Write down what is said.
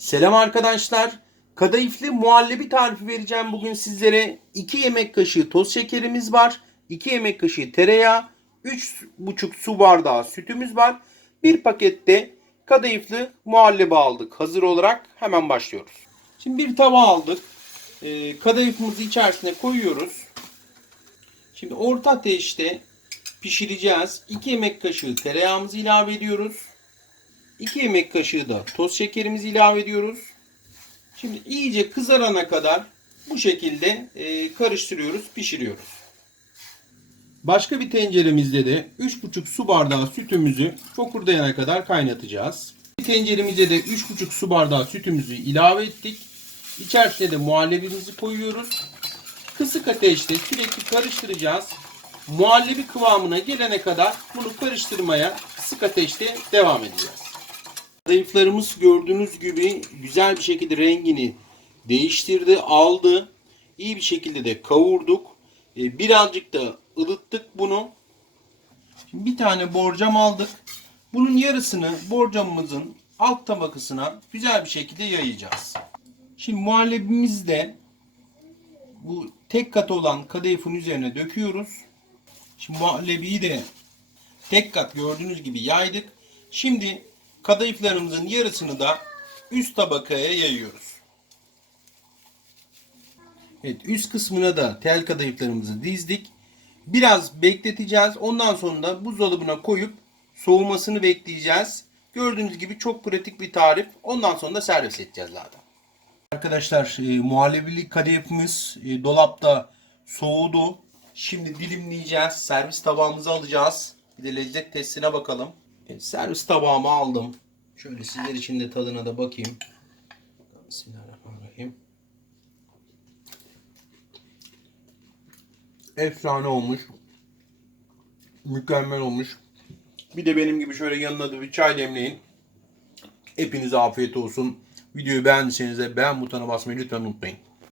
Selam arkadaşlar. Kadayıflı muhallebi tarifi vereceğim bugün sizlere. 2 yemek kaşığı toz şekerimiz var. 2 yemek kaşığı tereyağı. 3,5 su bardağı sütümüz var. Bir pakette kadayıflı muhallebi aldık. Hazır olarak hemen başlıyoruz. Şimdi bir tava aldık. Ee, kadayıfımızı içerisine koyuyoruz. Şimdi orta ateşte pişireceğiz. 2 yemek kaşığı tereyağımızı ilave ediyoruz. 2 yemek kaşığı da toz şekerimizi ilave ediyoruz. Şimdi iyice kızarana kadar bu şekilde e, karıştırıyoruz, pişiriyoruz. Başka bir tenceremizde de 3,5 su bardağı sütümüzü fokurdayana kadar kaynatacağız. Bir tenceremize de 3,5 su bardağı sütümüzü ilave ettik. İçerisine de muhallebimizi koyuyoruz. Kısık ateşte sürekli karıştıracağız. Muhallebi kıvamına gelene kadar bunu karıştırmaya kısık ateşte devam edeceğiz. Zayıflarımız gördüğünüz gibi güzel bir şekilde rengini değiştirdi, aldı. İyi bir şekilde de kavurduk. Ee, Birazcık da ılıttık bunu. Şimdi bir tane borcam aldık. Bunun yarısını borcamımızın alt tabakasına güzel bir şekilde yayacağız. Şimdi muhallebimizi de bu tek kat olan kadayıfın üzerine döküyoruz. Şimdi muhallebiyi de tek kat gördüğünüz gibi yaydık. Şimdi kadayıflarımızın yarısını da üst tabakaya yayıyoruz. Evet üst kısmına da tel kadayıflarımızı dizdik. Biraz bekleteceğiz. Ondan sonra da buzdolabına koyup soğumasını bekleyeceğiz. Gördüğünüz gibi çok pratik bir tarif. Ondan sonra da servis edeceğiz zaten. Arkadaşlar e, muhallebili kadayıfımız e, dolapta soğudu. Şimdi dilimleyeceğiz. Servis tabağımıza alacağız. Bir de lezzet testine bakalım. Evet, servis tabağımı aldım. Şöyle sizler için de tadına da bakayım. Bismillahirrahmanirrahim. Efsane olmuş. Mükemmel olmuş. Bir de benim gibi şöyle yanına da bir çay demleyin. Hepinize afiyet olsun. Videoyu beğendiyseniz de beğen butonuna basmayı lütfen unutmayın.